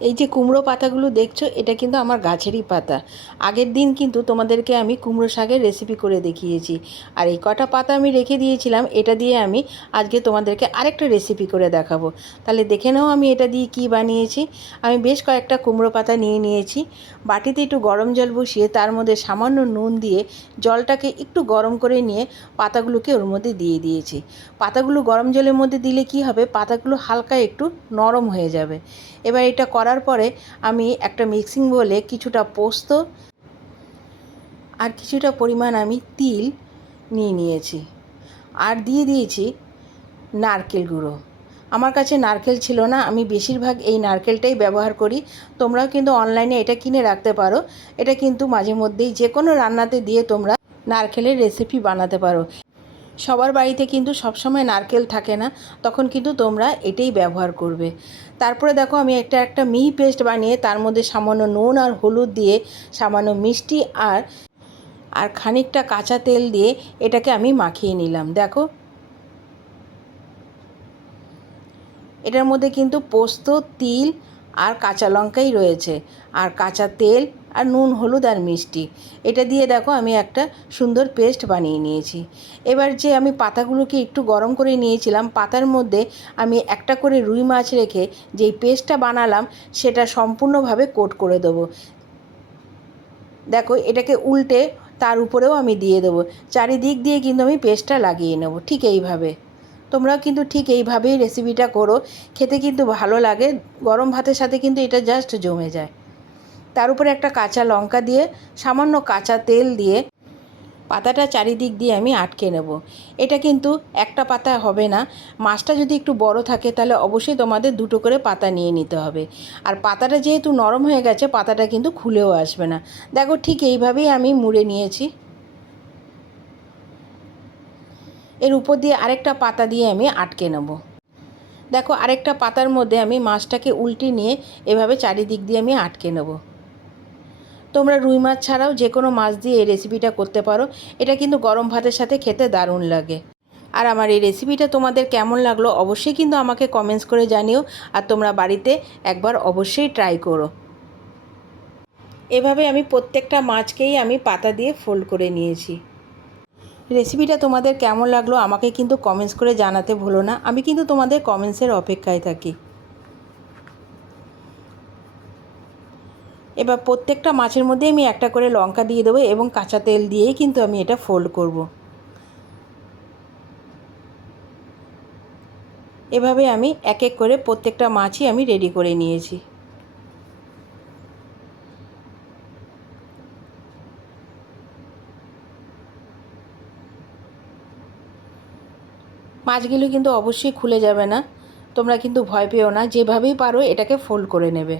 এই যে কুমড়ো পাতাগুলো দেখছো, এটা কিন্তু আমার গাছেরই পাতা। আগের দিন কিন্তু তোমাদেরকে আমি কুমড়ো শাকের রেসিপি করে দেখিয়েছি, আর এই কটা পাতা আমি রেখে দিয়েছিলাম। এটা দিয়ে আমি আজকে তোমাদেরকে আরেকটা রেসিপি করে দেখাবো। তাহলে দেখে নাও আমি এটা দিয়ে কি বানিয়েছি। আমি বেশ কয়েকটা কুমড়ো পাতা নিয়ে নিয়েছি। বাটিতে একটু গরম জল বসিয়ে তার মধ্যে সামান্য নুন দিয়ে জলটাকে একটু গরম করে নিয়ে পাতাগুলোকে ওর মধ্যে দিয়ে দিয়েছি। পাতাগুলো গরম জলের মধ্যে দিলে কি হবে, পাতাগুলো হালকা একটু নরম হয়ে যাবে। এবার এটা করার পরে আমি একটা মিক্সিং বোলে কিছুটা পোস্ত আর কিছুটা পরিমাণ আমি তিল নিয়ে নিয়েছি, আর দিয়ে দিয়েছি নারকেল গুঁড়ো। আমার কাছে নারকেল ছিল না, আমি বেশিরভাগ এই নারকেলটাই ব্যবহার করি। তোমরাও কিন্তু অনলাইনে এটা কিনে রাখতে পারো। এটা কিন্তু মাঝে মধ্যেই যে কোনো রান্নাতে দিয়ে তোমরা নারকেলের রেসিপি বানাতে পারো। সবার বাড়িতে কিন্তু সবসময় নারকেল থাকে না, তখন কিন্তু তোমরা এটাই ব্যবহার করবে। তারপরে দেখো আমি একটা মিহি পেস্ট বানিয়ে তার মধ্যে সামান্য নুন আর হলুদ দিয়ে, সামান্য মিষ্টি আর আর খানিকটা কাঁচা তেল দিয়ে এটাকে আমি মাখিয়ে নিলাম। দেখো এটার মধ্যে কিন্তু পোস্ত, তিল আর কাঁচা লঙ্কাই রয়েছে, আর কাঁচা তেল আর নুন, হলুদ আর মিষ্টি। এটা দিয়ে দেখো আমি একটা সুন্দর পেস্ট বানিয়ে নিয়েছি। এবার যে আমি পাতাগুলোকে একটু গরম করে নিয়েছিলাম, পাতার মধ্যে আমি একটা করে রুই মাছ রেখে যেই পেস্টটা বানালাম সেটা সম্পূর্ণভাবে কোট করে দেবো। দেখো এটাকে উল্টে তার উপরেও আমি দিয়ে দেবো। চারিদিক দিয়ে কিন্তু আমি পেস্টটা লাগিয়ে নেব ঠিক এইভাবে। তোমরাও কিন্তু ঠিক এইভাবেই রেসিপিটা করো, খেতে কিন্তু ভালো লাগে। গরম ভাতের সাথে কিন্তু এটা জাস্ট জমে যায়। তার উপরে একটা কাঁচা লঙ্কা দিয়ে সামান্য কাঁচা তেল দিয়ে পাতাটা চারিদিক দিয়ে আমি আটকে নেব। এটা কিন্তু একটা পাতা হবে না। মাছটা যদি একটু বড় থাকে তাহলে অবশ্যই তোমাদের দুটো করে পাতা নিয়ে নিতে হবে। আর পাতাটা যেহেতু নরম হয়ে গেছে, পাতাটা কিন্তু খুলেও আসবে না। দেখো ঠিক এইভাবেই আমি মুড়ে নিয়েছি। এর উপর দিয়ে আরেকটা পাতা দিয়ে আমি আটকে নেব। দেখো আরেকটা পাতার মধ্যে আমি মাছটাকে উল্টে নিয়ে এভাবে চারিদিক দিয়ে আমি আটকে নেব। তোমরা রুই মাছ ছাড়াও যে কোনো মাছ দিয়ে এই রেসিপিটা করতে পারো। এটা কিন্তু গরম ভাতের সাথে খেতে দারুণ লাগে। আর আমার এই রেসিপিটা তোমাদের কেমন লাগলো অবশ্যই কিন্তু আমাকে কমেন্টস করে জানিও। আর তোমরা বাড়িতে একবার অবশ্যই ট্রাই করো। এভাবে আমি প্রত্যেকটা মাছকেই আমি পাতা দিয়ে ফোল্ড করে নিয়েছি। রেসিপিটা তোমাদের কেমন লাগলো আমাকে কিন্তু কমেন্টস করে জানাতে ভুলো না। আমি কিন্তু তোমাদের কমেন্টসের অপেক্ষায় থাকি। এবার প্রত্যেকটা মাছের মধ্যে আমি একটা করে লঙ্কা দিয়ে দেবো এবং কাঁচা তেল দিয়েই কিন্তু আমি এটা ফোল্ড করব। এভাবে আমি এক এক করে প্রত্যেকটা মাছই আমি রেডি করে নিয়েছি। মাছগুলো কিন্তু অবশ্যই খুলে যাবে না, তোমরা কিন্তু ভয় পেও না। যেভাবেই পারো এটাকে ফোল্ড করে নেবে।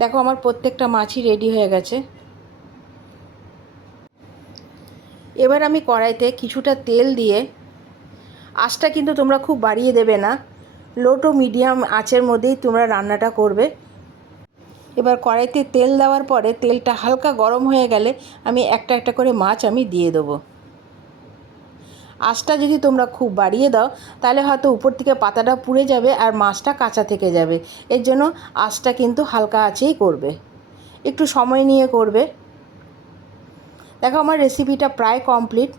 দেখো আমার প্রত্যেকটা মাছই রেডি হয়ে গেছে। এবার আমি কড়াইতে কিছুটা তেল দিয়ে, আঁচটা কিন্তু তোমরা খুব বাড়িয়ে দেবে না, লো টু মিডিয়াম আঁচের মধ্যেই তোমরা রান্নাটা করবে। এবার কড়াইতে তেল দেওয়ার পরে তেলটা হালকা গরম হয়ে গেলে আমি একটা একটা করে মাছ আমি দিয়ে দেবো। আঁচটা যদি তোমরা খুব বাড়িয়ে দাও তাহলে হয়তো উপর থেকে পাতাটা পুড়ে যাবে আর মাছটা কাঁচা থেকে যাবে। এর জন্য আঁচটা কিন্তু হালকা আঁচেই করবে, একটু সময় নিয়ে করবে। দেখো আমার রেসিপিটা প্রায় কমপ্লিট।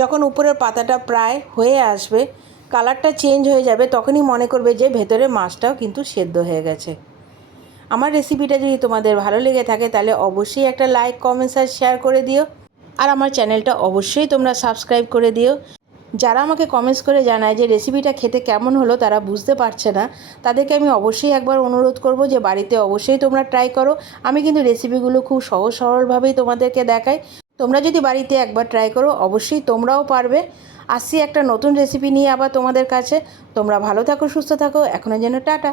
যখন উপরের পাতাটা প্রায় হয়ে আসবে, কালারটা চেঞ্জ হয়ে যাবে, তখনই মনে করবে যে ভেতরে মাছটাও কিন্তু সেদ্ধ হয়ে গেছে। আমার রেসিপিটা যদি তোমাদের ভালো লেগে থাকে তাহলে অবশ্যই একটা লাইক, কমেন্টস আর শেয়ার করে দিও। আর আমার চ্যানেলটা অবশ্যই তোমরা সাবস্ক্রাইব করে দিও। যারা আমাকে কমেন্টস করে জানায় যে রেসিপিটা খেতে কেমন হলো, তারা বুঝতে পারছে না, তাদেরকে আমি অবশ্যই একবার অনুরোধ করব যে বাড়িতে অবশ্যই তোমরা ট্রাই করো। আমি কিন্তু রেসিপিগুলো খুব সহজ সরলভাবেই তোমাদেরকে দেখাই। তোমরা যদি বাড়িতে একবার ট্রাই করো অবশ্যই তোমরাও পারবে। আসছি একটা নতুন রেসিপি নিয়ে আবার তোমাদের কাছে। তোমরা ভালো থাকো, সুস্থ থাকো। এখনের জন্য টাটা।